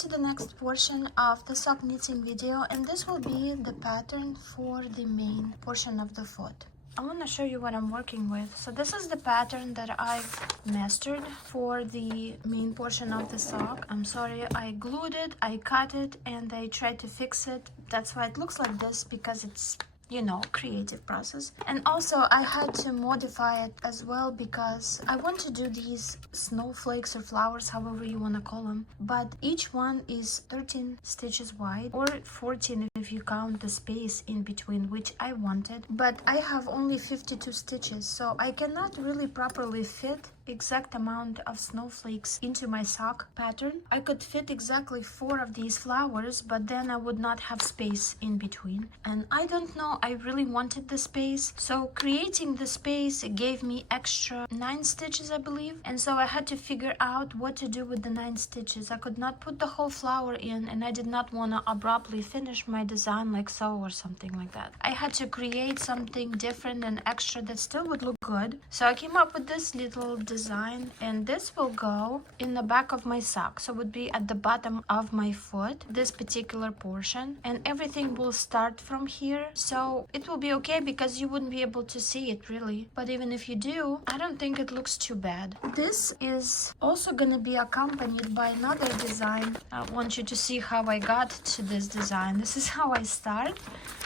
to the next portion of the sock knitting video, and this will be the pattern for the main portion of the foot. I want to show you what I'm working with. So this is the pattern that I've mastered for the main portion of the sock. I'm sorry, I glued it, I cut it, and I tried to fix it. That's why it looks like this, because it's, you know, creative process. And also I had to modify it as well, because I want to do these snowflakes or flowers, however you want to call them, but each one is 13 stitches wide, or 14 if you count the space in between, which I wanted, but I have only 52 stitches, so I cannot really properly fit exact amount of snowflakes into my sock pattern. I could fit exactly 4 of these flowers, but then I would not have space in between, and I don't know, I really wanted the space, so creating the space gave me extra 9 stitches, I believe, and so I had to figure out what to do with the 9 stitches. I could not put the whole flower in, and I did not want to abruptly finish my design like so or something like that. I had to create something different and extra that still would look good, so I came up with this little design, and this will go in the back of my sock, so it would be at the bottom of my foot, this particular portion, and everything will start from here, so it will be okay because you wouldn't be able to see it really, but even if you do, I don't think it looks too bad. This is also gonna be accompanied by another design. I want you to see how I got to this design. This is how I start,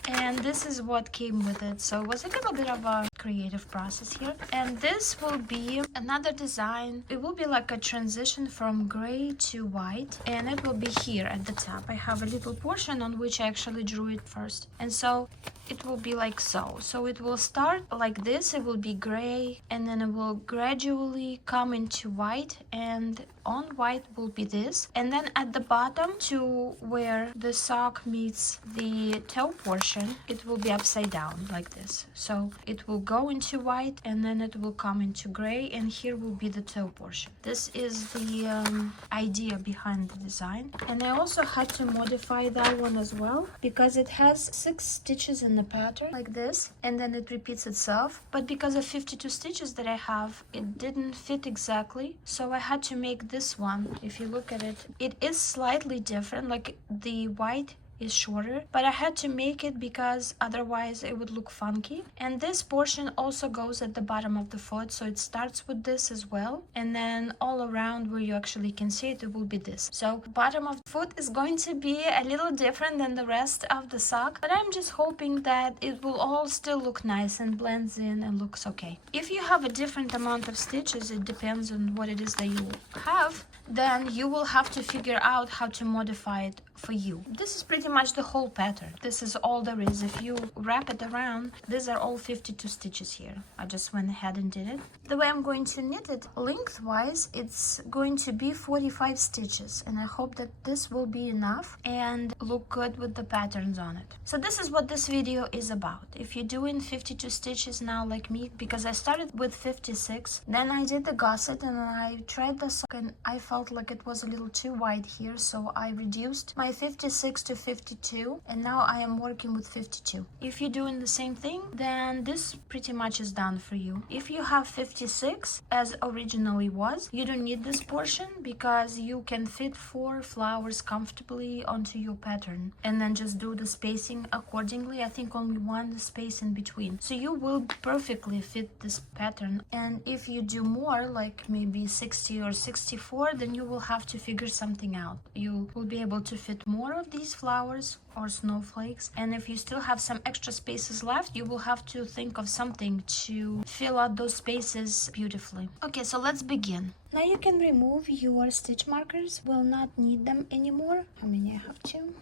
and this is what came with it, so it was a little bit of a creative process here. And this will be another design. It will be like a transition from gray to white, and it will be here at the top. I have a little portion on which I actually drew it first, and so it will be like so. So it will start like this, it will be gray, and then it will gradually come into white, and on white will be this, and then at the bottom to where the sock meets the toe portion, it will be upside down like this. So it will go into white, and then it will come into gray, and here will be the toe portion. This is the idea behind the design, and I also had to modify that one as well, because it has 6 stitches in the pattern like this, and then it repeats itself, but because of 52 stitches that I have, it didn't fit exactly, so I had to make this one. If you look at it, it is slightly different, like the white is shorter, but I had to make it because otherwise it would look funky. And this portion also goes at the bottom of the foot, so it starts with this as well, and then all around where you actually can see it, it will be this. So bottom of the foot is going to be a little different than the rest of the sock, but I'm just hoping that it will all still look nice and blends in and looks okay. If you have a different amount of stitches, it depends on what it is that you have, then you will have to figure out how to modify it for you. This is pretty much the whole pattern. This is all there is. If you wrap it around, these are all 52 stitches here. I just went ahead and did it. The way I'm going to knit it lengthwise, it's going to be 45 stitches, and I hope that this will be enough and look good with the patterns on it. So this is what this video is about. If you're doing 52 stitches now like me, because I started with 56, then I did the gusset and I tried the sock, and I felt like it was a little too wide here, so I reduced my 56 to 52, and now I am working with 52. If you're doing the same thing, then this pretty much is done for you. If you have 56 as originally was, you don't need this portion because you can fit 4 flowers comfortably onto your pattern, and then just do the spacing accordingly. I think only one space in between, so you will perfectly fit this pattern. And if you do more, like maybe 60 or 64, then you will have to figure something out. You will be able to fit more of these flowers or snowflakes, and if you still have some extra spaces left, you will have to think of something to fill out those spaces beautifully. Okay, so let's begin. Now you can remove your stitch markers. Will not need them anymore. How many I have? 2.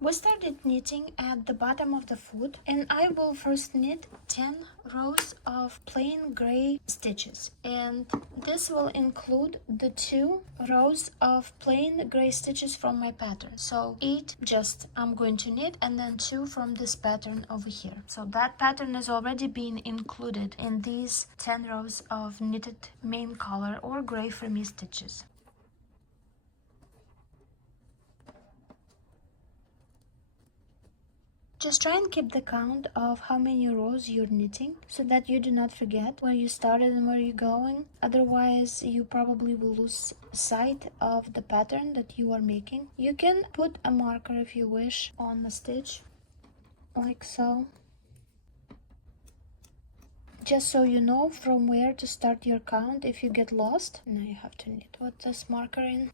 We started knitting at the bottom of the foot, and I will first knit 10 rows of plain gray stitches, and this will include the 2 rows of plain gray stitches from my pattern. So 8 just I'm going to knit, and then 2 from this pattern over here. So that pattern is already being included in these 10 rows of knitted main color or gray for me stitches. Just try and keep the count of how many rows you're knitting so that you do not forget where you started and where you're going. Otherwise, you probably will lose sight of the pattern that you are making. You can put a marker if you wish on the stitch, like so. Just so you know from where to start your count if you get lost. Now you have to knit with this marker in.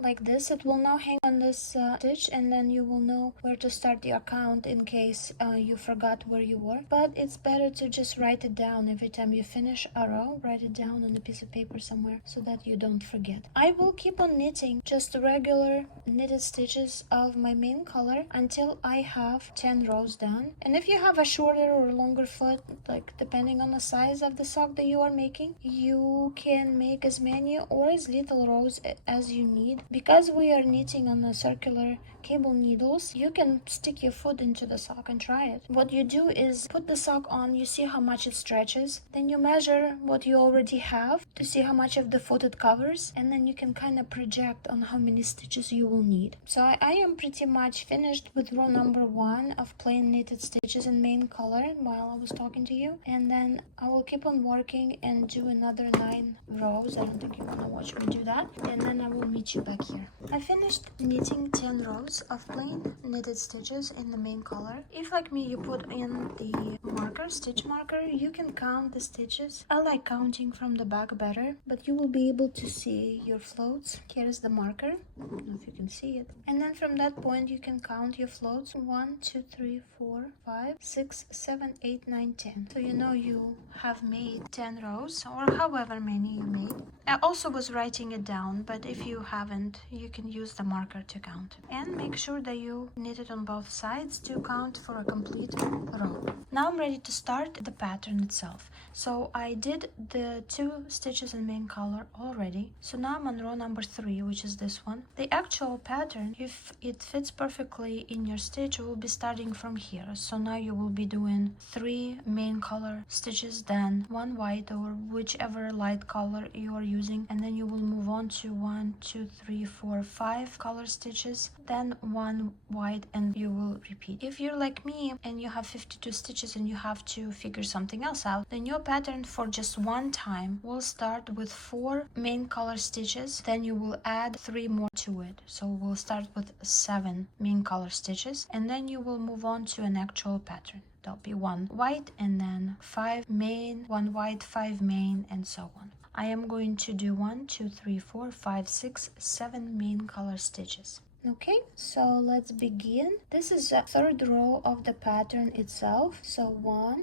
Like this, it will now hang on this stitch, and then you will know where to start your count in case you forgot where you were. But it's better to just write it down every time you finish a row. Write it down on a piece of paper somewhere so that you don't forget. I will keep on knitting just regular knitted stitches of my main color until I have 10 rows done. And if you have a shorter or longer foot, like depending on the size of the sock that you are making, you can make as many or as little rows as you need. Because we are knitting on a circular cable needles, you can stick your foot into the sock and try it. What you do is put the sock on, you see how much it stretches, then you measure what you already have to see how much of the foot it covers, and then you can kind of project on how many stitches you will need. So I am pretty much finished with row number 1 of plain knitted stitches in main color while I was talking to you, and then I will keep on working and do another 9 rows. I don't think you want to watch me do that, and then I will meet you back here. I finished knitting 10 rows of plain knitted stitches in the main color. If like me you put in the marker, stitch marker, you can count the stitches. I like counting from the back better, but you will be able to see your floats. Here is the marker, I don't know if you can see it, and then from that point you can count your floats. 1 2 3 4 5 6 7 8 9 10. So you know you have made 10 rows, or however many you made. I also was writing it down, but if you haven't, you can use the marker to count. And make sure that you knit it on both sides to count for a complete row. Now I'm ready to start the pattern itself. So I did the 2 stitches in main color already. So now I'm on row number 3, which is this one. The actual pattern, if it fits perfectly in your stitch, will be starting from here. So now you will be doing 3 main color stitches, then 1 white or whichever light color you are using, and then you will move on to 1 2 3 4 5 color stitches, then 1 white, and you will repeat. If you're like me and you have 52 stitches and you have to figure something else out, then your pattern for just one time will start with 4 main color stitches, then you will add 3 more to it. So we'll start with 7 main color stitches, and then you will move on to an actual pattern. There'll be 1 white and then 5 main, 1 white, 5 main, and so on. I am going to do 1 2 3 4 5 6 7 main color stitches. Okay, so let's begin. This is the 3rd row of the pattern itself. So 1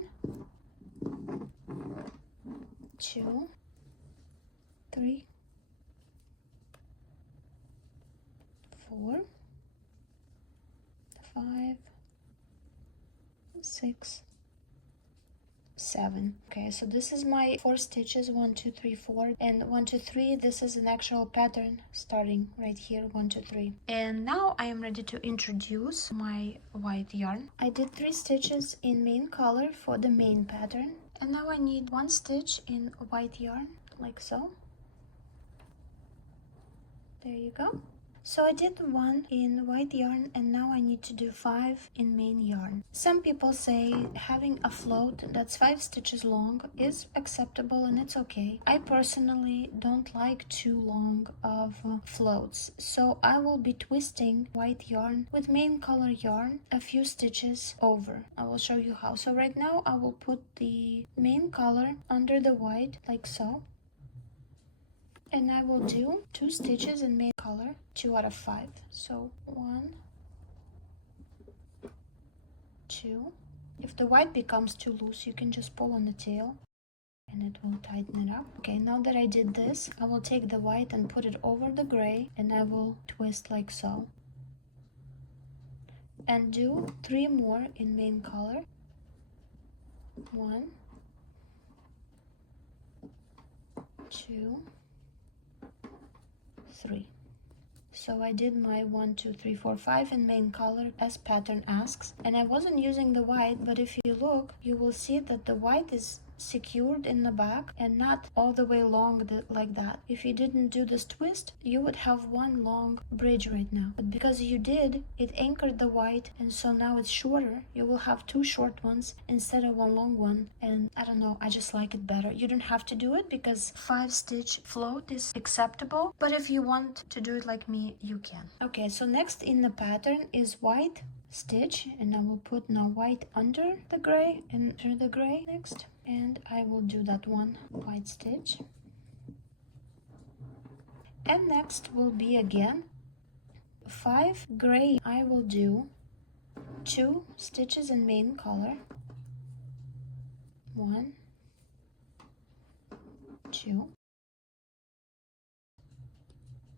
2 3 4 5 6 7. Okay, so this is my 4 stitches, 1 2 3 4, and 1 2 3. This is an actual pattern starting right here, 1 2 3. And now I am ready to introduce my white yarn. I did 3 stitches in main color for the main pattern, and now I need 1 stitch in white yarn, like so. There you go. So I did 1 in white yarn, and now I need to do 5 in main yarn. Some people say having a float that's 5 stitches long is acceptable, and it's okay. I personally don't like too long of floats, so I will be twisting white yarn with main color yarn a few stitches over. I will show you how. So right now I will put the main color under the white, like so. And I will do 2 stitches in main color, 2 out of 5. So 1, 2. If the white becomes too loose, you can just pull on the tail and it will tighten it up. Okay, now that I did this, I will take the white and put it over the gray, and I will twist like so. And do 3 more in main color. 1, 2, 3. So I did my 1 2 3 4 5 in main color as pattern asks, and I wasn't using the white, but if you look, you will see that the white is secured in the back and not all the way long like that. If you didn't do this twist, you would have one long bridge right now. But because you did, it anchored the white, and so now it's shorter. You will have two short ones instead of one long one. And I don't know, I just like it better. You don't have to do it because 5-stitch float is acceptable. But if you want to do it like me, you can. Okay, so next in the pattern is white stitch, and I will put now white under the gray and through the gray next, and I will do that one white stitch. And next will be again 5 gray. I will do 2 stitches in main color, 1, 2,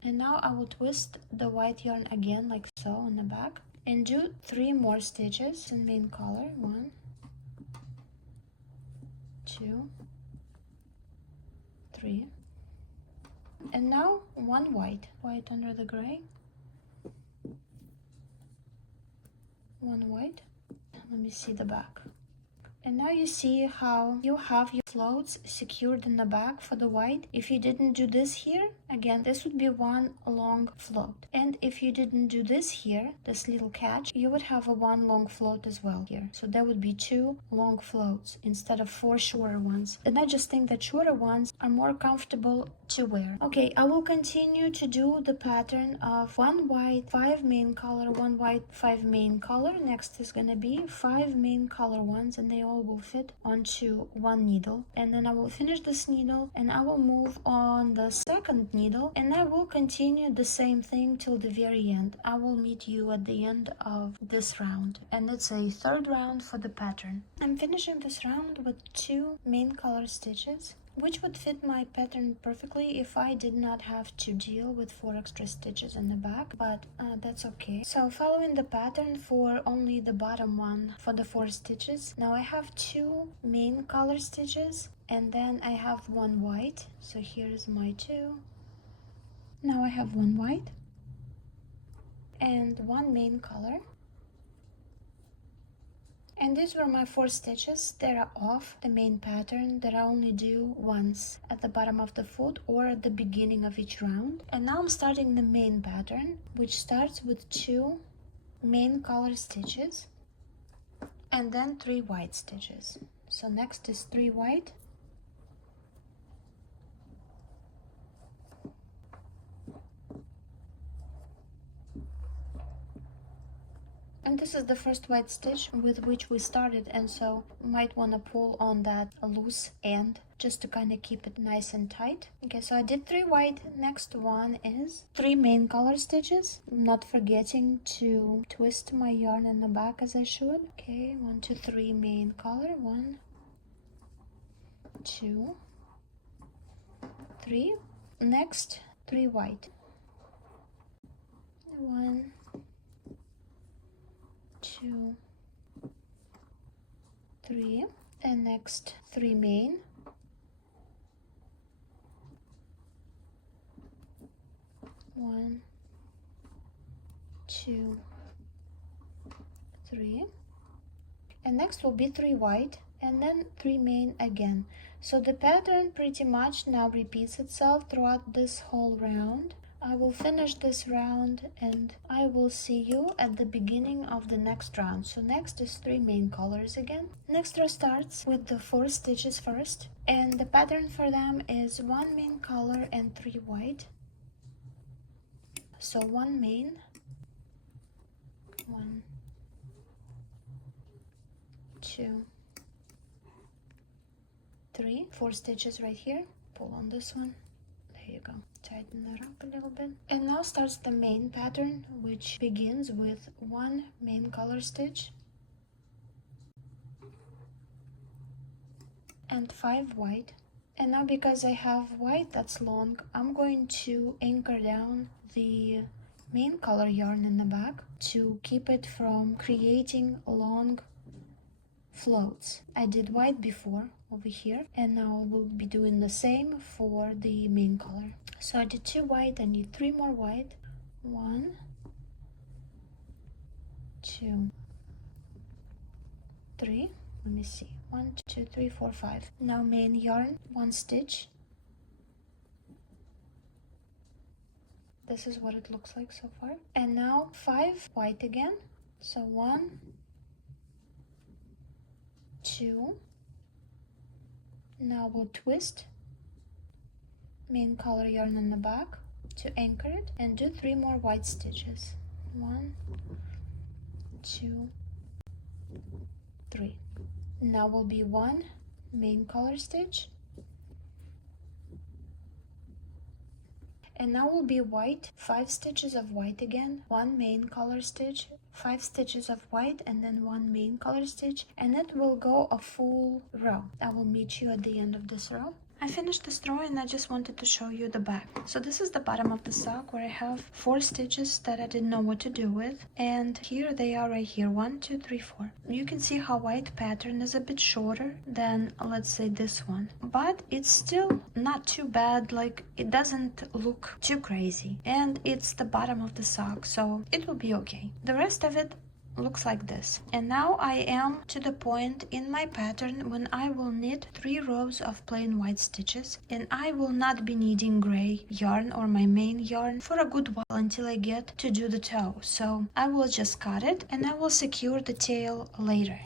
and now I will twist the white yarn again like so on the back and do 3 more stitches in main color, 1, 2, 3, and now 1 white under the gray, 1 white. Let me see the back. And now you see how you have your floats secured in the back for the white. If you didn't do this here, again, this would be one long float. And if you didn't do this here, this little catch, you would have a one long float as well here. So there would be 2 long floats instead of 4 shorter ones. And I just think that shorter ones are more comfortable to wear. Okay, I will continue to do the pattern of 1 white, 5 main color, 1 white, 5 main color. Next is gonna be 5 main color ones, and they all will fit onto 1 needle. And then I will finish this needle and I will move on the second needle, and I will continue the same thing till the very end. I will meet you at the end of this round, and it's a 3rd round for the pattern. I'm finishing this round with 2 main color stitches, which would fit my pattern perfectly if I did not have to deal with 4 extra stitches in the back, but that's okay. So following the pattern for only the bottom one for the 4 stitches, now I have 2 main color stitches, and then I have 1 white. So here's my 2. Now I have 1 white and 1 main color. And these were my 4 stitches that are off the main pattern that I only do once at the bottom of the foot or at the beginning of each round. And now I'm starting the main pattern, which starts with 2 main color stitches and then 3 white stitches. So next is 3 white, and this is the first white stitch with which we started, and so you might want to pull on that loose end just to kind of keep it nice and tight. Okay, so I did 3 white. Next one is 3 main color stitches, not forgetting to twist my yarn in the back as I should. Okay, 1, 2, 3 main color, 1, 2, 3. Next 3 white, 1, 2, 3, and next 3 main, 1, 2, 3, and next will be 3 white and then 3 main again. So the pattern pretty much now repeats itself throughout this whole round. I will finish this round and I will see you at the beginning of the next round. So next is 3 main colors again. Next row starts with the 4 stitches first, and the pattern for them is 1 main color and 3 white. So 1 main, 1, 2, 3, 4 stitches right here. Pull on this one. There you go. Tighten that up a little bit. And now starts the main pattern, which begins with 1 main color stitch and 5 white. And now because I have white that's long, I'm going to anchor down the main color yarn in the back to keep it from creating long floats. I did white before over here, and now we'll be doing the same for the main color. So I did 2 white, I need 3 more white. 1, 2, 3. let me see, 1 2 3 4 5. Now main yarn, 1 stitch. This is what it looks like so far. And now 5 white again. So 1 2. Now we'll twist main color yarn in the back to anchor it and do 3 more white stitches. 1 2 3. Now will be 1 main color stitch, and now will be white, 5 stitches of white again, 1 main color stitch, 5 stitches of white, and then 1 main color stitch, and it will go a full row. I will meet you at the end of this row. I finished this row and I just wanted to show you the back. So this is the bottom of the sock where I have 4 stitches that I didn't know what to do with, and here they are right here, 1 2 3 4. You can see how white pattern is a bit shorter than, let's say, this one, but it's still not too bad. Like, it doesn't look too crazy, and it's the bottom of the sock, so it will be okay. The rest of it looks like this. And now I am to the point in my pattern when I will knit 3 rows of plain white stitches, and I will not be needing gray yarn or my main yarn for a good while until I get to do the toe. So I will just cut it and I will secure the tail later.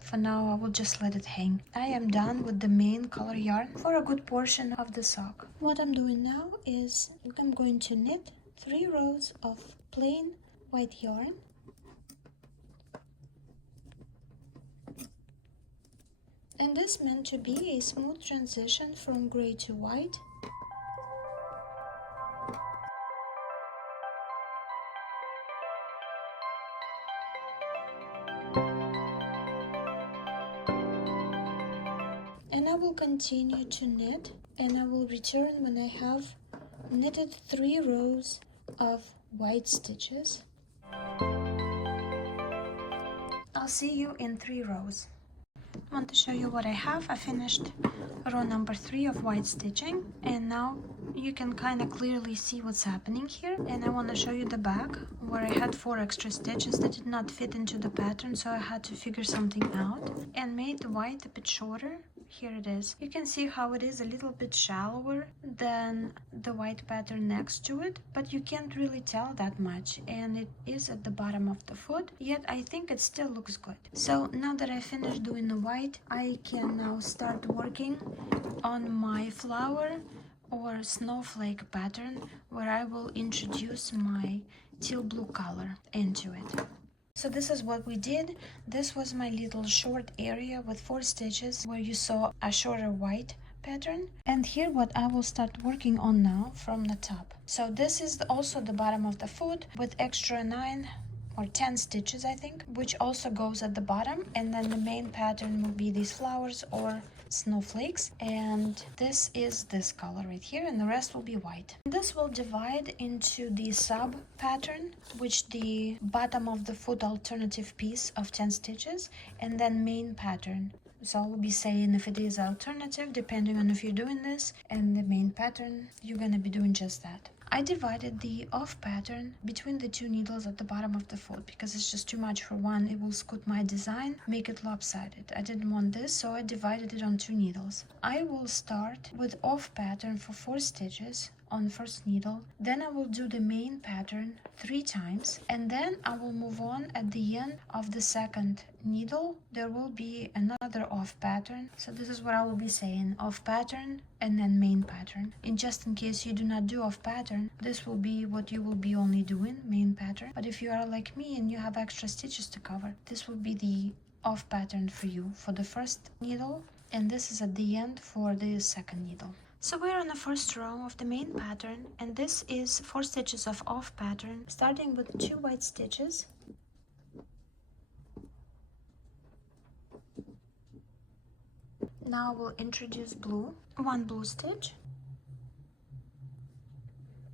For now, I will just let it hang. I am done with the main color yarn for a good portion of the sock. What I'm doing now is I'm going to knit 3 rows of plain white yarn. And this meant to be a smooth transition from gray to white. And I will continue to knit, and I will return when I have knitted 3 rows of white stitches. I'll see you in 3 rows. I want to show you what I have. I finished row number 3 of white stitching, and now you can kind of clearly see what's happening here. And I want to show you the back where I had 4 extra stitches that did not fit into the pattern, so I had to figure something out and made the white a bit shorter. Here it is. You can see how it is a little bit shallower than the white pattern next to it, but you can't really tell that much, and it is at the bottom of the foot, yet I think it still looks good. So now that I finished doing the white, I can now start working on my flower or snowflake pattern, where I will introduce my teal blue color into it. So this is what we did. This was my little short area with 4 stitches where you saw a shorter white pattern. And here what I will start working on now from the top. So this is also the bottom of the foot with extra 9 or 10 stitches, I think, which also goes at the bottom. And then the main pattern will be these flowers or snowflakes, and this is this color right here, and the rest will be white. This will divide into the sub pattern, which the bottom of the foot alternative piece of 10 stitches, and then main pattern. So I'll be saying if it is alternative, depending on if you're doing this, and the main pattern, you're gonna be doing just that. I divided the off pattern between the 2 needles at the bottom of the foot because it's just too much for one. It will scoot my design, make it lopsided. I didn't want this, so I divided it on 2 needles. I will start with off pattern for 4 stitches on first needle, then I will do the main pattern 3 times, and then I will move on. At the end of the second needle there will be another off pattern. So this is what I will be saying: off pattern and then main pattern. And just in case you do not do off pattern, this will be what you will be only doing, main pattern. But if you are like me and you have extra stitches to cover, this will be the off pattern for you for the first needle, and this is at the end for the second needle. So we're on the first row of the main pattern, and this is 4 stitches of off pattern, starting with 2 white stitches. Now we'll introduce blue, 1 blue stitch,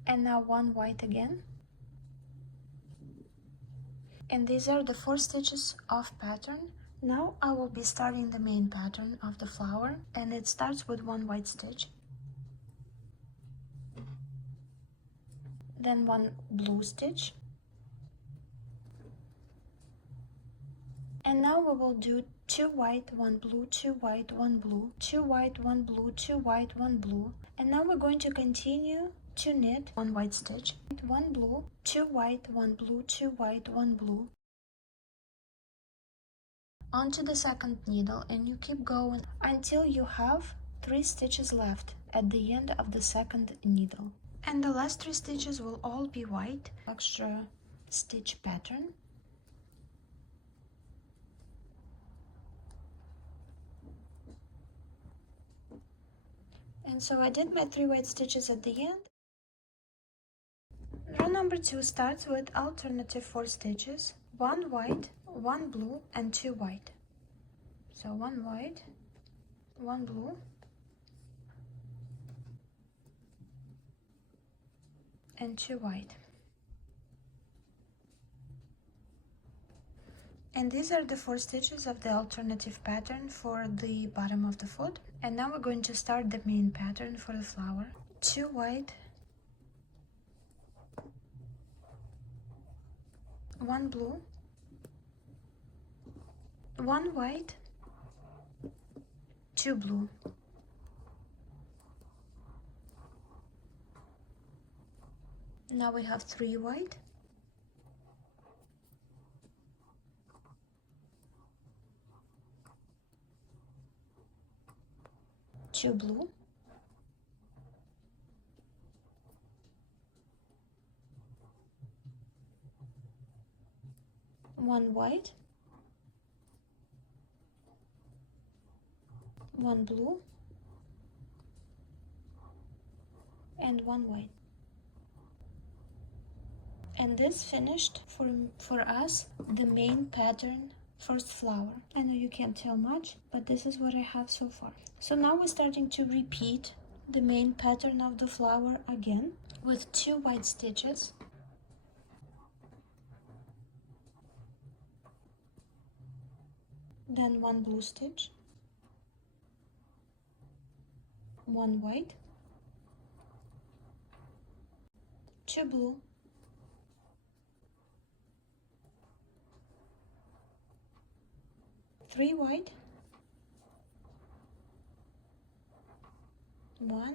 and now 1 white again. And these are the 4 stitches off pattern. Now I will be starting the main pattern of the flower, and it starts with 1 white stitch, then 1 blue stitch, and now we will do 2 white, 1 blue, 2 white, 1 blue, 2 white, 1 blue, 2 white, 1 blue. And now we're going to continue to knit 1 white stitch, 1 blue, 2 white, 1 blue, 2 white, 1 blue, onto the second needle, and you keep going until you have 3 stitches left at the end of the second needle. And the last 3 stitches will all be white, extra stitch pattern. And so I did my 3 white stitches at the end. Row number 2 starts with alternative 4 stitches, 1 white, 1 blue, and 2 white. So 1 white, 1 blue, and 2 white. And these are the 4 stitches of the alternative pattern for the bottom of the foot. And now we're going to start the main pattern for the flower. 2 white, 1 blue, 1 white, 2 blue. Now we have 3 white, 2 blue, 1 white, 1 blue, and 1 white. And this finished for us the main pattern first flower. I know you can't tell much, but this is what I have so far. So now we're starting to repeat the main pattern of the flower again with 2 white stitches, then 1 blue stitch, 1 white, 2 blue, 3 white, 1,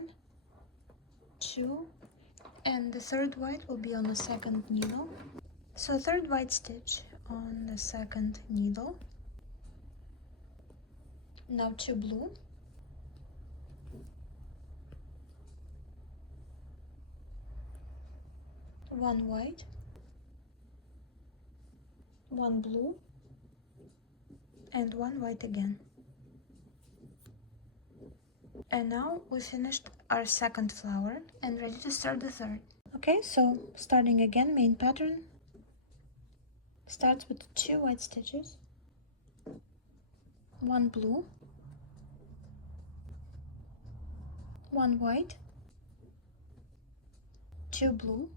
2, and the third white will be on the second needle. So third white stitch on the second needle. Now 2 blue, 1 white, 1 blue, and 1 white again. And now we finished our second flower and ready to start the third. Okay, so starting again, main pattern starts with 2 white stitches, 1 blue, 1 white, 2 blue,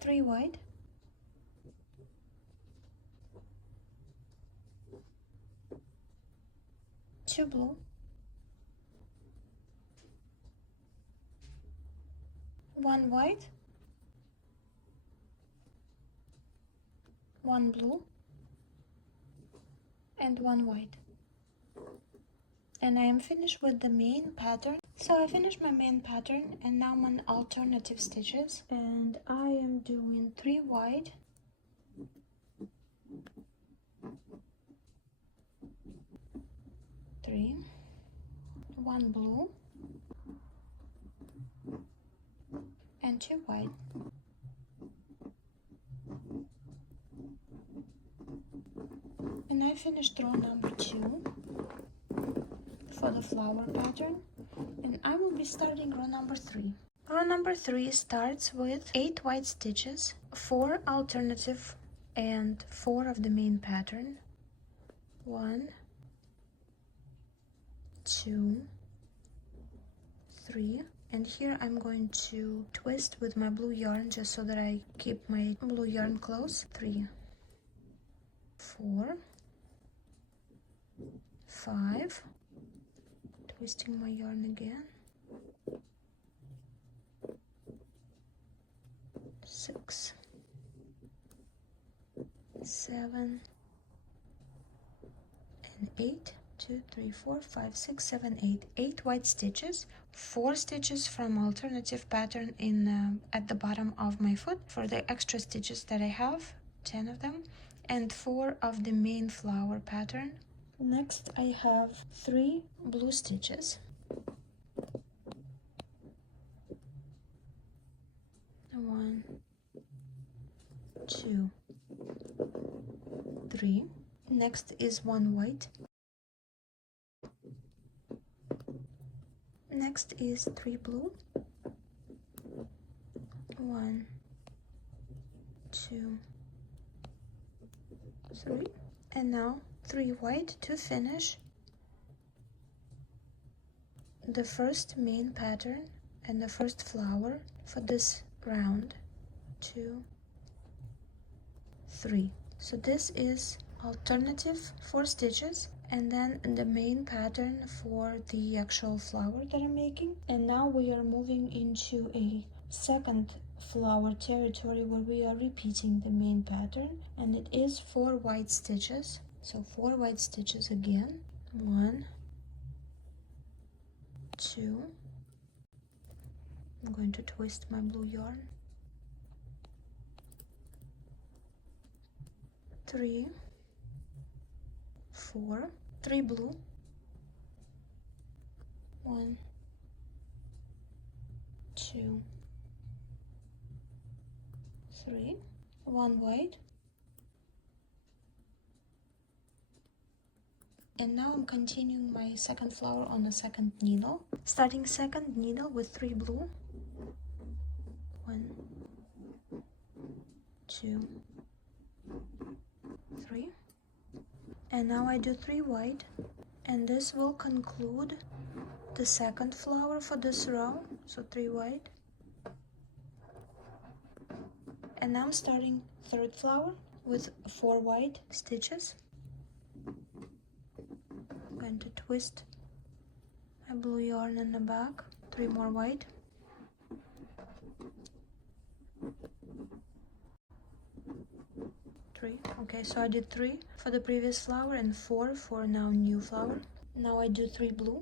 3 white, 2 blue, 1 white, 1 blue, and 1 white. And I am finished with the main pattern. So I finished my main pattern and now I'm on alternative stitches, and I am doing 3 white, 3, 1 blue, and 2 white. And I finished row number 2 for the flower pattern, and I will be starting row number 3. Row number 3 starts with 8 white stitches, 4 alternative and 4 of the main pattern. 1, 2, 3, and here I'm going to twist with my blue yarn just so that I keep my blue yarn close. 3, 4, 5, twisting my yarn again, 6, 7 and 8. 2, 3, 4, 5, 6, 7, 8. 8 white stitches, 4 stitches from alternative pattern in at the bottom of my foot for the extra stitches that I have, 10 of them, and 4 of the main flower pattern. Next I have 3 blue stitches. 1, 2, 3. Next is 1 white. Next is 3 blue. 1, 2, 3. And now 3 white to finish the first main pattern and the first flower for this round. 2, 3. So this is alternative 4 stitches, and then the main pattern for the actual flower that I'm making. And now we are moving into a second flower territory where we are repeating the main pattern, and it is 4 white stitches. So 4 white stitches again. 1, 2. I'm going to twist my blue yarn. 3, 4, 3 blue, 1, 2, 3, 1 white, and now I'm continuing my second flower on the second needle, starting second needle with 3 blue, 1, 2, 3, and now I do 3 white, and this will conclude the second flower for this row. So 3 white, and now I'm starting third flower with 4 white stitches. I'm going to twist my blue yarn in the back, 3 more white, 3. Okay, so I did 3 for the previous flower and 4 for now new flower. Now I do 3 blue,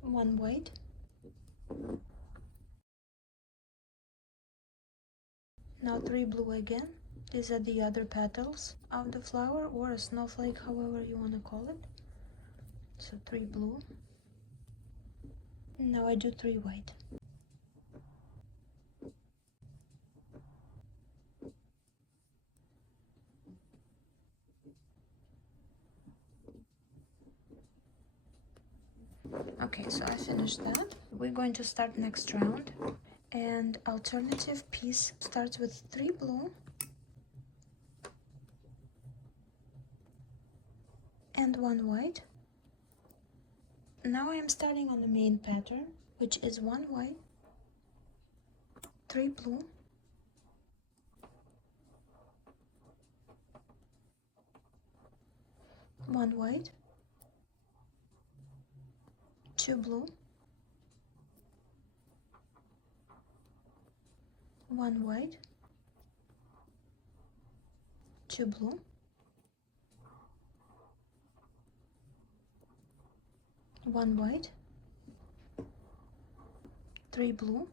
1 white, now 3 blue again. These are the other petals of the flower, or a snowflake, however you want to call it. So 3 blue. Now I do 3 white. Okay, so I finished that. We're going to start next round, and alternative piece starts with 3 blue and 1 white. Now I am starting on the main pattern, which is 1 white, 3 blue, 1 white, 2 blue, 1 white, 2 blue, 1 white, 3 blue,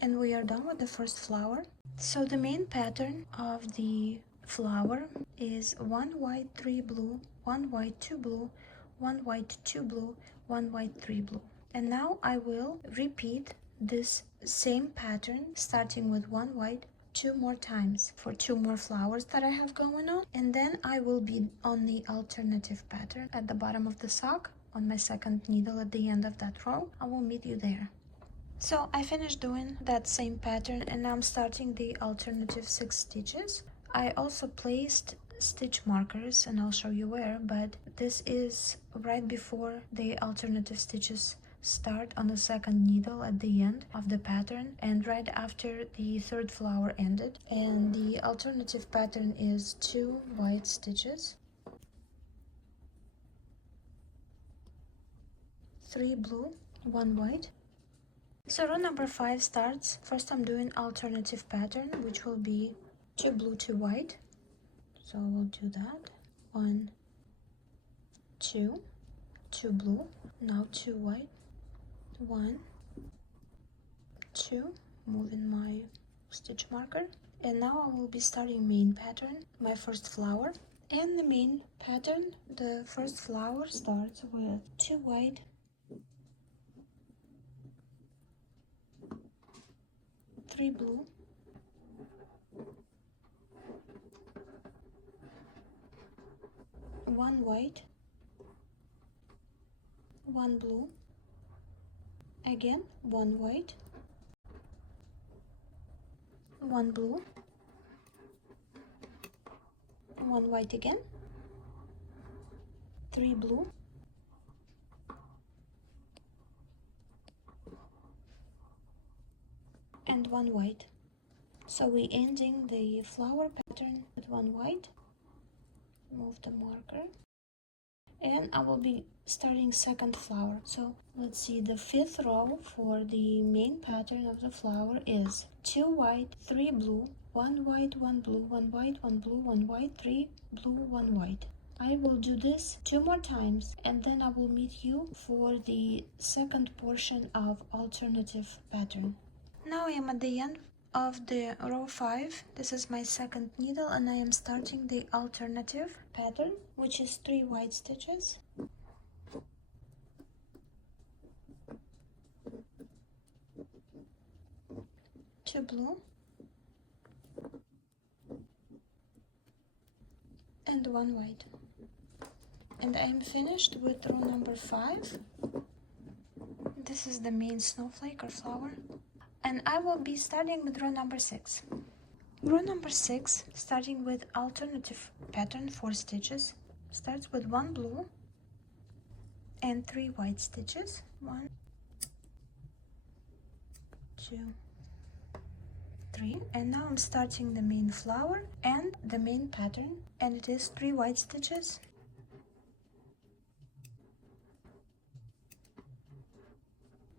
and we are done with the first flower. So the main pattern of the flower is 1 white, 3 blue, 1 white, 2 blue, 1 white, 2 blue, 1 white, 3 blue. And now I will repeat this same pattern starting with 1 white 2 more times for 2 more flowers that I have going on, and then I will be on the alternative pattern at the bottom of the sock on my second needle at the end of that row. I will meet you there. So I finished doing that same pattern, and now I'm starting the alternative 6 stitches. I also placed stitch markers, and I'll show you where, but this is right before the alternative stitches start on the second needle at the end of the pattern, and right after the third flower ended. And the alternative pattern is 2 white stitches, 3 blue, 1 white. So row number 5 starts. First I'm doing alternative pattern, which will be 2 blue, 2 white. So we'll do that. 1, 2, 2 blue, now 2 white, 1, 2, moving my stitch marker. And now I will be starting main pattern, my first flower. And the main pattern, the first flower starts with 2 white, 3 blue, 1 white, 1 blue, again 1 white, 1 blue, 1 white again, 3 blue, and 1 white. So we ending the flower pattern with 1 white. Move the marker, and I will be starting second flower. So let's see, the 5th row for the main pattern of the flower is 2 white, 3 blue, 1 white, 1 blue, 1 white, 1 blue, 1 white, 3 blue, 1 white. I will do this 2 more times, and then I will meet you for the second portion of alternative pattern. Now I am at the end of the row 5. This is my second needle, and I am starting the alternative pattern, which is 3 white stitches, 2 blue, and 1 white. And I am finished with row number 5. This is the main snowflake or flower, and I will be starting with row number 6. Row number 6, starting with alternative pattern, 4 stitches, starts with 1 blue and 3 white stitches, 1, 2, 3, and now I'm starting the main flower and the main pattern, and it is 3 white stitches,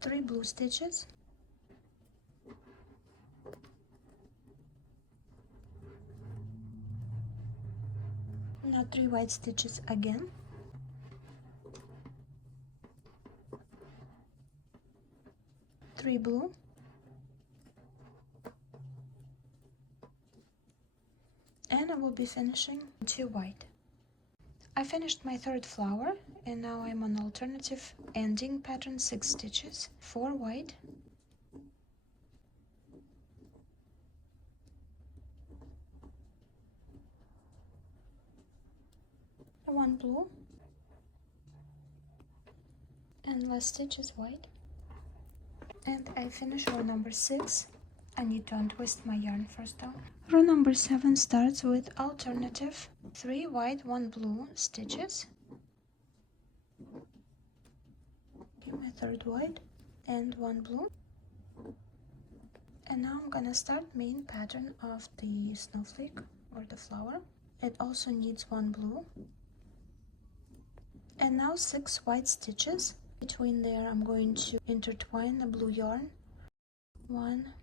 3 blue stitches, now 3 white stitches again, 3 blue, and I will be finishing 2 white. I finished my 3rd flower, and now I'm on alternative ending pattern, 6 stitches, 4 white, 1 blue, and last stitch is white. And I finish row number 6. I need to untwist my yarn first though. Row number 7 starts with alternative 3 white, 1 blue stitches. Okay, my 3rd white and 1 blue. And now I'm gonna start main pattern of the snowflake or the flower. It also needs 1 blue. And now 6 white stitches. Between there I'm going to intertwine the blue yarn, 1,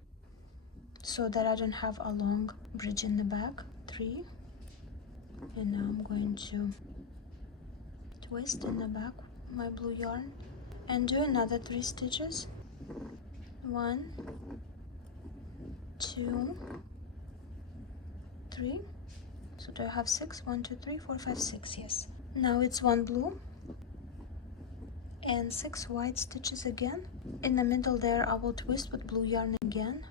so that I don't have a long bridge in the back, 3, and now I'm going to twist in the back my blue yarn and do another 3 stitches, 1, 2, 3. So do I have 6? 1, 2, 3, 4, 5, 6, yes. Now it's 1 blue and 6 white stitches again. In the middle there I will twist with blue yarn again,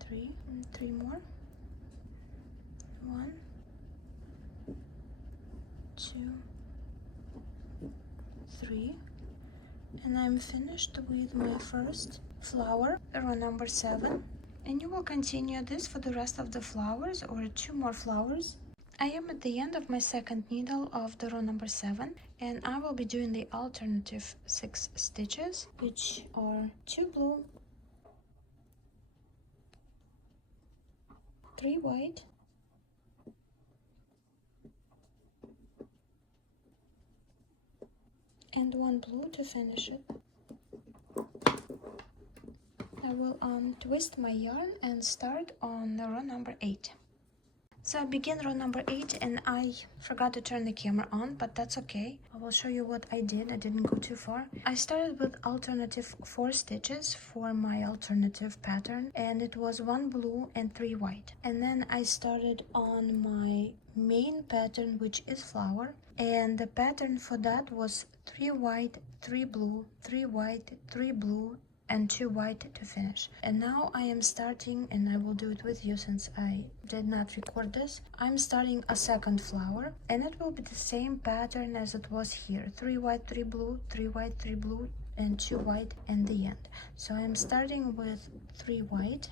3 and 3 more, 1, 2, 3, and I'm finished with my first flower, row number 7. And you will continue this for the rest of the flowers, or 2 more flowers. I am at the end of my second needle of the row number 7, and I will be doing the alternative 6 stitches, which are 2 blue, 3 white, and one blue to finish it. I will twist my yarn and start on row number 8. So I begin row number 8 and I forgot to turn the camera on, but that's okay. I will show you what I did. I didn't go too far. I started with alternative 4 stitches for my alternative pattern, and it was 1 blue and 3 white. And then I started on my main pattern, which is flower, and the pattern for that was 3 white, 3 blue, 3 white, 3 blue, and 2 white to finish. And now I am starting, and I will do it with you since I did not record this. I'm starting a second flower, and it will be the same pattern as it was here: 3 white, 3 blue, 3 white, 3 blue, and 2 white in the end. So I'm starting with 3 white,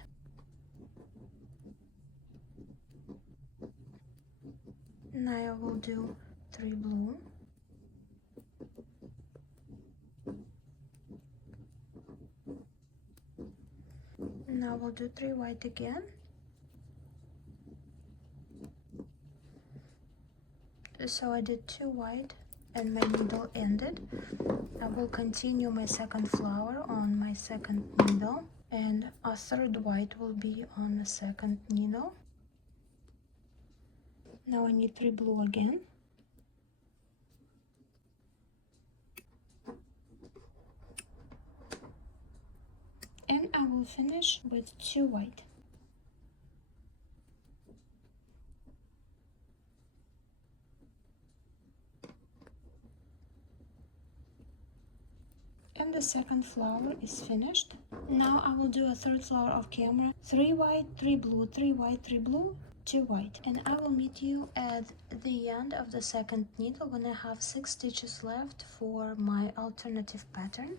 now I will do 3 blue, now we'll do 3 white again, so I did 2 white and my needle ended. I will continue my second flower on my second needle, and a third white will be on the second needle. Now I need 3 blue again, and I will finish with 2 white. And the second flower is finished. Now I will do a third flower off camera: 3 white, 3 blue, 3 white, 3 blue, 2 white. And I will meet you at the end of the second needle when I have 6 stitches left for my alternative pattern.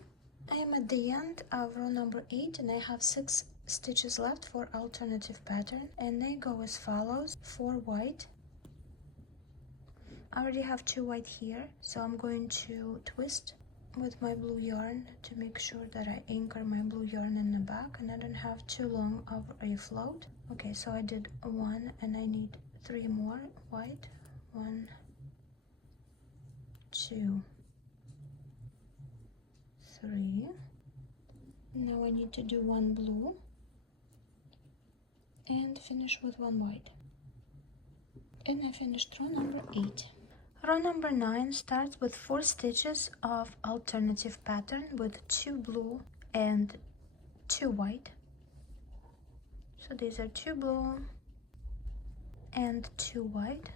I am at the end of row number 8 and I have 6 stitches left for alternative pattern, and they go as follows: 4 white. I already have 2 white here, so I'm going to twist with my blue yarn to make sure that I anchor my blue yarn in the back and I don't have too long of a float. Okay, so I did 1 and I need 3 more white. 1, 2, 3. Now I need to do 1 blue and finish with 1 white. And I finished row number 8. Row number 9 starts with 4 stitches of alternative pattern with 2 blue and 2 white. So these are 2 blue and 2 white.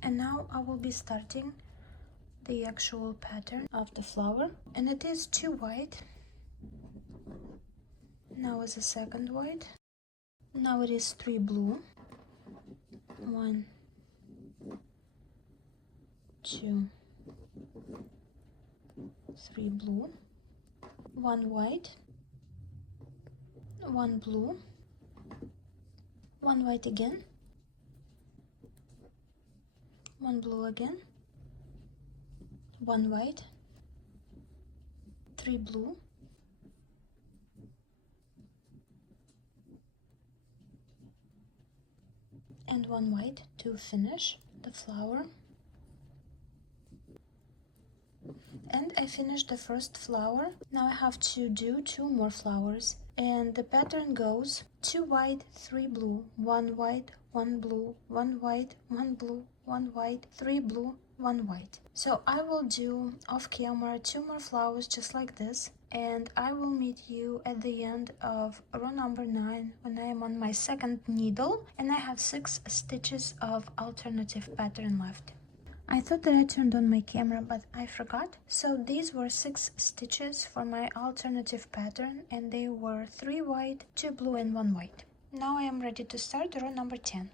And now I will be starting the actual pattern of the flower, and it is 2 white. Now is the second white. Now it is 3 blue. 1, 2, 3 blue, 1 white, 1 blue, 1 white again, 1 blue again, 1 white, 3 blue, and 1 white to finish the flower. And I finished the first flower. Now I have to do 2 more flowers, and the pattern goes 2 white, 3 blue, 1 white, 1 blue, 1 white, 1 blue, 1 white, 3 blue, 1 white. So I will do off camera 2 more flowers just like this, and I will meet you at the end of row number 9 when I am on my second needle and I have 6 stitches of alternative pattern left. I thought that I turned on my camera, but I forgot. So these were 6 stitches for my alternative pattern, and they were 3 white, 2 blue, and 1 white. Now I am ready to start row number 10.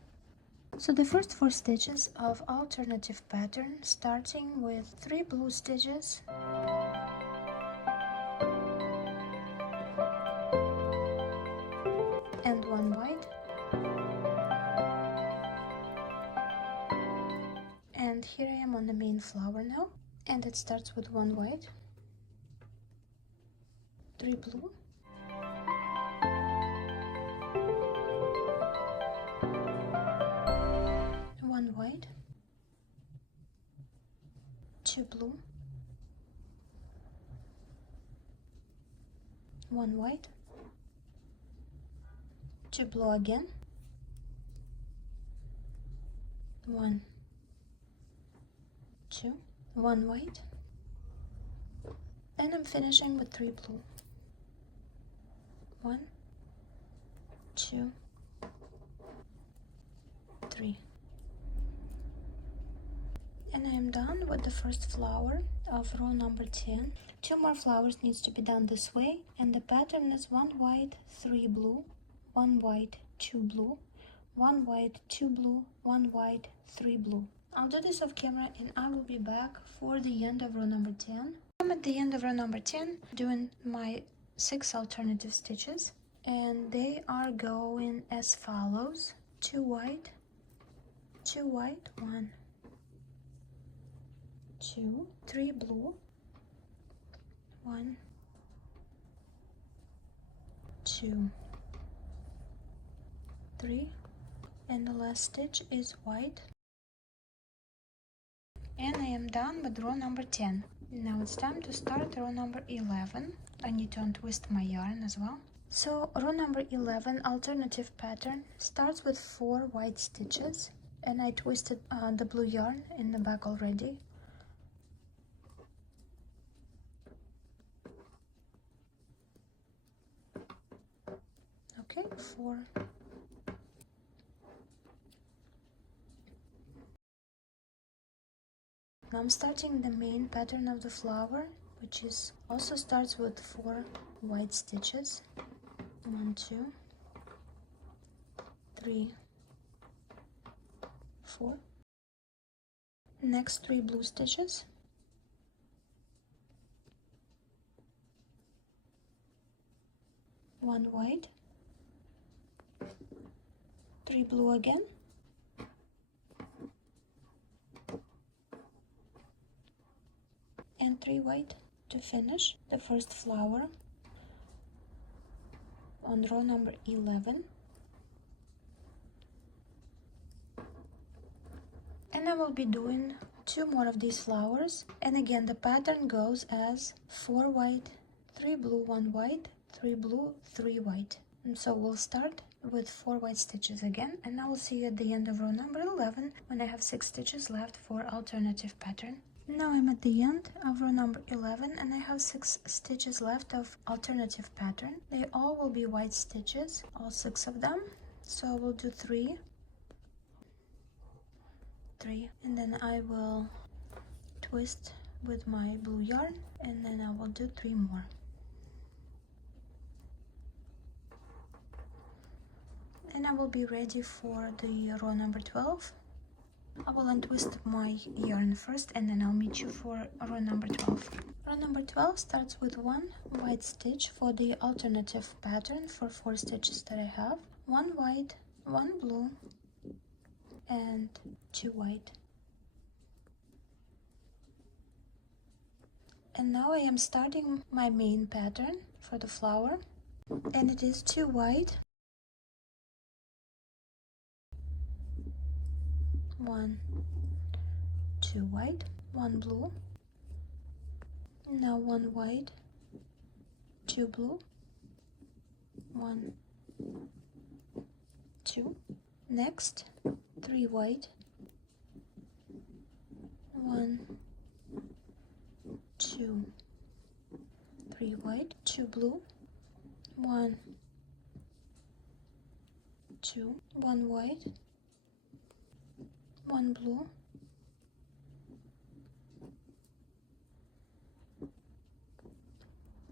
So the first 4 stitches of alternative pattern, starting with 3 blue stitches, and 1 white, and here I am on the main flower now, and it starts with 1 white, 3 blue, 1 white, 2 blue, 1 white, 2 blue again, 1, 2, 1 white, and I'm finishing with 3 blue. 1, 2, 3. And I am done with the first flower of row number 10. 2 more flowers needs to be done this way, and the pattern is 1 white, 3 blue, 1 white, 2 blue, 1 white, 2 blue, 1 white, 3 blue. I'll do this off camera and I will be back for the end of row number 10. I'm at the end of row number 10 doing my 6 alternative stitches, and they are going as follows: 2 white, 1, 2, 3 blue, 1, 2, 3, and the last stitch is white. And I am done with row number 10. Now it's time to start row number 11. I need to untwist my yarn as well. So row number 11 alternative pattern starts with 4 white stitches, and I twisted the blue yarn in the back already. Okay, 4. Now I'm starting the main pattern of the flower, which is also starts with 4 white stitches. 1, 2, 3, 4. Next 3 blue stitches. 1 white, 3 blue again, and 3 white to finish the first flower on row number 11. And I will be doing 2 more of these flowers, and again the pattern goes as 4 white, 3 blue, 1 white, 3 blue, 3 white. And so we'll start with 4 white stitches again, and I will see you at the end of row number 11 when I have 6 stitches left for alternative pattern. Now I'm at the end of row number 11 and I have 6 stitches left of alternative pattern. They all will be white stitches, all 6 of them. So I will do 3, and then I will twist with my blue yarn, and then I will do 3 more. And I will be ready for the row number 12. I will untwist my yarn first, and then I'll meet you for row number 12. Row number 12 starts with 1 white stitch for the alternative pattern for 4 stitches that I have. 1 white, 1 blue, and 2 white. And now I am starting my main pattern for the flower, and it is 2 white, 1, 2 white, 1 blue, now 1 white, 2 blue, 1, 2, next 3 white, 1, 2, 3 white, 2 blue, 1, 2, 1 white, 1 blue,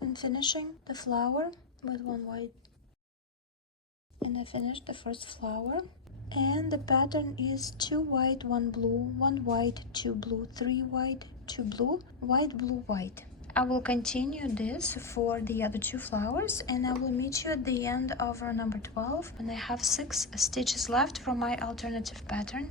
and finishing the flower with 1 white. And I finished the first flower, and the pattern is 2 white, 1 blue, 1 white, 2 blue, 3 white, 2 blue, white, blue, white. I will continue this for the other 2 flowers, and I will meet you at the end of row number 12 when I have 6 stitches left from my alternative pattern.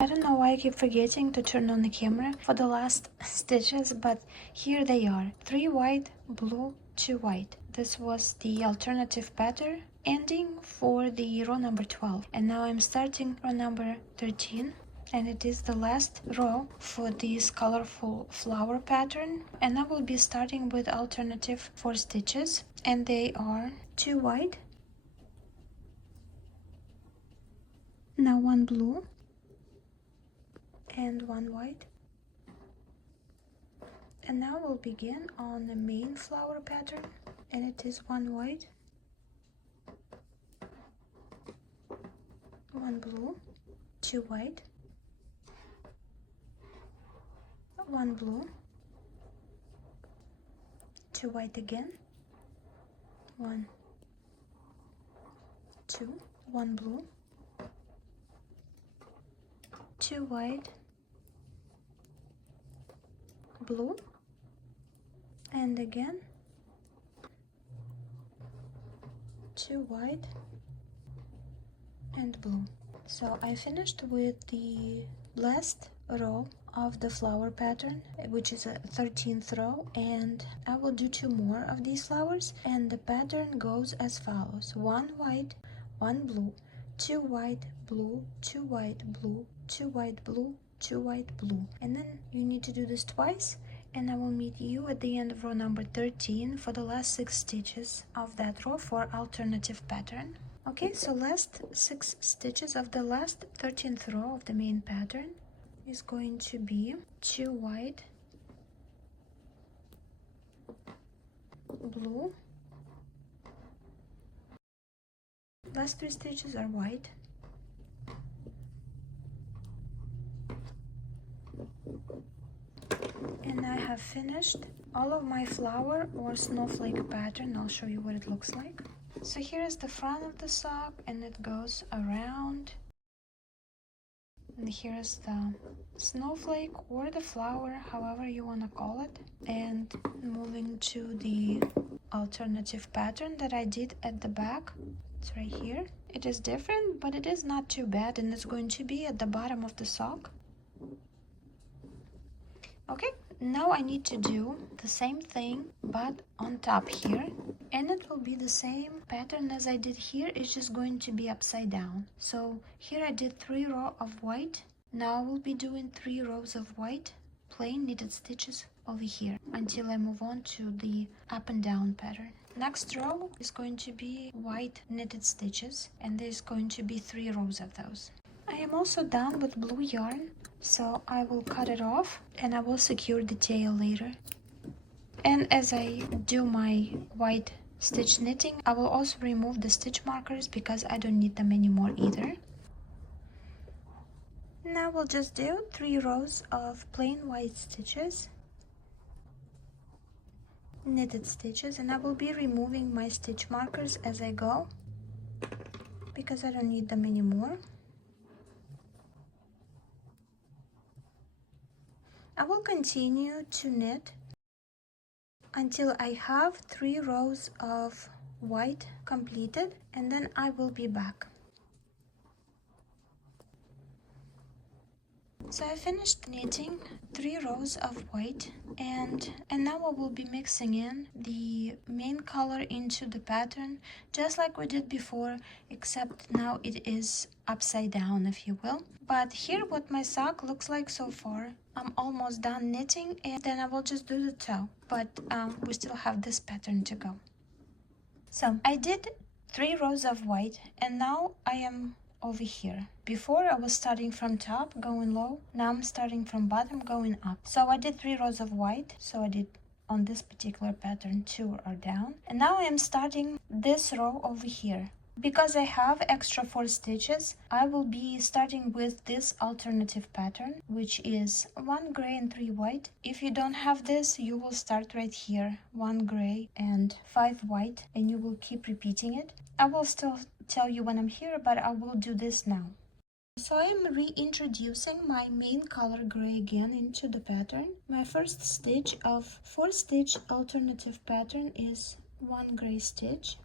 I don't know why I keep forgetting to turn on the camera for the last stitches, but here they are: 3 white, blue, 2 white. This was the alternative pattern ending for the row number 12, and now I'm starting row number 13. and it is the last row for this colorful flower pattern, and I will be starting with alternative 4 stitches, and they are 2 white, now 1 blue and 1 white, and now we'll begin on the main flower pattern, and it is 1 white, 1 blue, 2 white, 1 blue, 2 white again, 1, 2, 1 blue, 2 white, blue, and again 2 white and blue. So I finished with the last row of the flower pattern, which is a 13th row, and I will do 2 more of these flowers, and the pattern goes as follows: 1 white, 1 blue, 2 white, blue, 2 white, blue, 2 white, blue, 2 white, blue, and then you need to do this twice, and I will meet you at the end of row number 13 for the last 6 stitches of that row for alternative pattern. Okay, so last 6 stitches of the last 13th row of the main pattern is going to be 2 white, blue, last 3 stitches are white, and I have finished all of my flower or snowflake pattern. I'll show you what it looks like. So here is the front of the sock, and it goes around, and here is the snowflake or the flower, however you want to call it, and moving to the alternative pattern that I did at the back. It's right here. It is different, but it is not too bad, and it's going to be at the bottom of the sock. Okay, now I need to do the same thing but on top here, and it will be the same pattern as I did here. It's just going to be upside down. So here I did 3 rows of white. Now I will be doing 3 rows of white plain knitted stitches over here until I move on to the up and down pattern. Next row is going to be white knitted stitches, and there's going to be 3 rows of those. I am also done with blue yarn, so I will cut it off and I will secure the tail later. And as I do my white stitch knitting, I will also remove the stitch markers because I don't need them anymore either. Now we'll just do 3 rows of plain white stitches, knitted stitches, and I will be removing my stitch markers as I go because I don't need them anymore. I will continue to knit until I have 3 rows of white completed, and then I will be back. So I finished knitting 3 rows of white, and now I will be mixing in the main color into the pattern just like we did before, except now it is upside down, if you will. But here what my sock looks like so far. I'm almost done knitting, and then I will just do the toe, but we still have this pattern to go. So I did 3 rows of white, and now I am over here. Before I was starting from top going low, now I'm starting from bottom going up. So I did 3 rows of white, so I did on this particular pattern 2 are down, and now I am starting this row over here. Because I have extra 4 stitches, I will be starting with this alternative pattern, which is 1 gray and 3 white. If you don't have this, you will start right here, 1 gray and 5 white, and you will keep repeating it. I will still tell you when I'm here, but I will do this now. So I'm reintroducing my main color gray again into the pattern. My first stitch of 4 stitch alternative pattern is 1 gray stitch.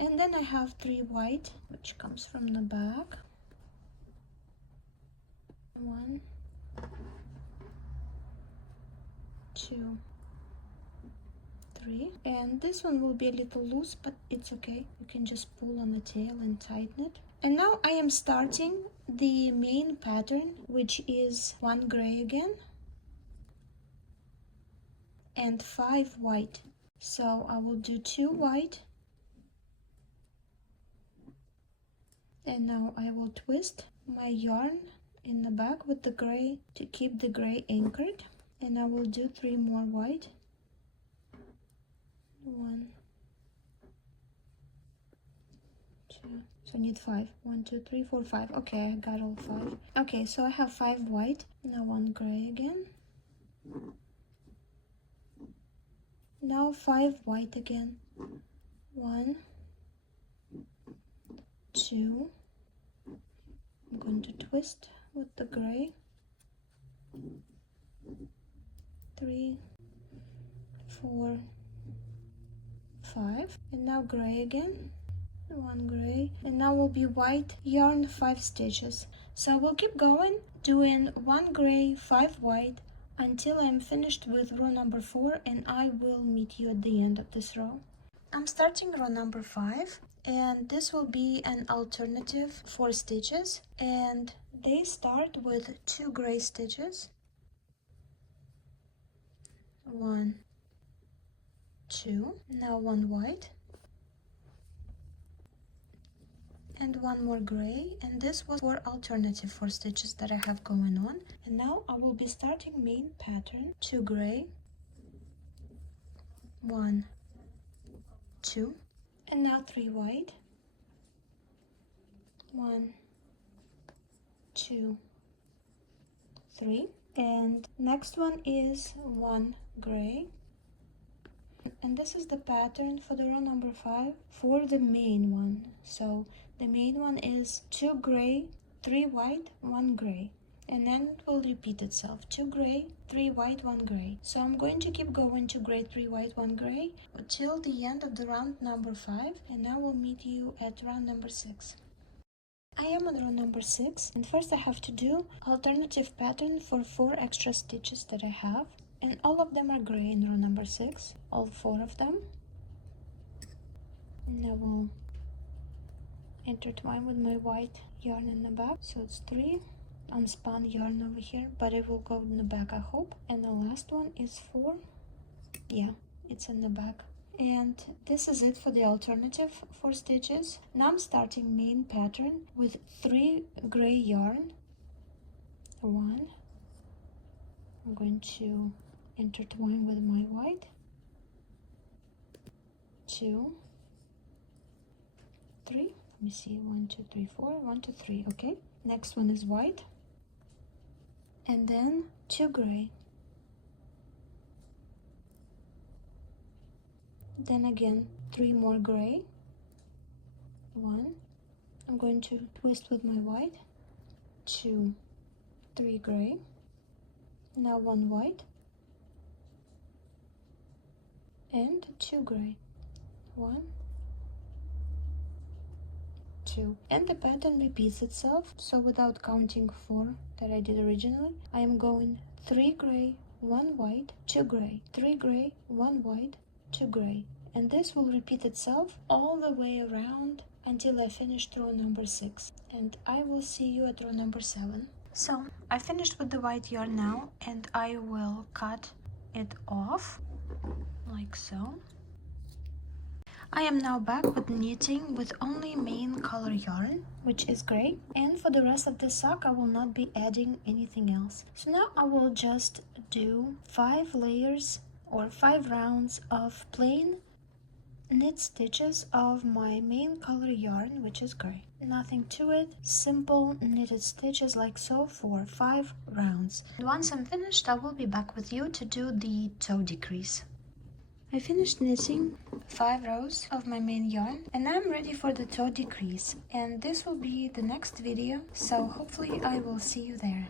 And then I have 3 white, which comes from the back. 1, 2, 3. And this one will be a little loose, but it's okay. You can just pull on the tail and tighten it. And now I am starting the main pattern, which is 1 gray again and 5 white. So I will do 2 white, and now I will twist my yarn in the back with the gray to keep the gray anchored, and I will do 3 more white. 1, 2, so I need 5. 1, 2, 3, 4, 5. Okay, I got all 5. Okay, so I have 5 white. Now 1 gray again. Now 5 white again. 1, 2. I'm going to twist with the gray. 3, 4, 5. And now gray again. 1 gray, and now will be white yarn 5 stitches. So we'll keep going doing 1 gray, 5 white until I'm finished with row number 4, and I will meet you at the end of this row. I'm starting row number 5, and this will be an alternative 4 stitches, and they start with 2 gray stitches. 1, 2, now 1 white, and 1 more gray, and this was 4 alternative 4 stitches that I have going on. And now I will be starting main pattern. 2 gray, 1, 2, and now 3 white, 1, 2, 3, and next one is 1 gray. And this is the pattern for the row number 5 for the main one. So the main one is 2 gray, 3 white, 1 gray, and then it will repeat itself. 2 gray, 3 white, 1 gray. So I'm going to keep going 2 gray, 3 white, 1 gray until the end of the round number 5, and I will meet you at round number 6. I am on row number 6, and first I have to do alternative pattern for 4 extra stitches that I have, and all of them are gray in row number 6, all 4 of them. And I will intertwine with my white yarn in the back, so it's 3 unspun yarn over here, but it will go in the back, I hope. And the last one is 4, yeah, it's in the back. And this is it for the alternative 4 stitches. Now I'm starting main pattern with 3 gray yarn. 1, I'm going to intertwine with my white. 2, 3, let me see, 1, 2, 3, 4, 1, 2, 3. Okay, next one is white, and then 2 gray, then again 3 more gray. 1, I'm going to twist with my white. 2, 3 gray, now 1 white, and 2 gray. 1, 2, and the pattern repeats itself. So without counting 4 that I did originally, I am going 3 gray, 1 white, 2 gray, 3 gray, 1 white, 2 gray, and this will repeat itself all the way around until I finish row number 6, and I will see you at row number 7. So I finished with the white yarn now, and I will cut it off like so. I am now back with knitting with only main color yarn, which is gray, and for the rest of this sock I will not be adding anything else. So now I will just do 5 layers or 5 rounds of plain knit stitches of my main color yarn, which is gray. Nothing to it, simple knitted stitches like so for 5 rounds. And once I'm finished, I will be back with you to do the toe decrease. I finished knitting 5 rows of my main yarn, and I'm ready for the toe decrease, and this will be the next video, so hopefully I will see you there.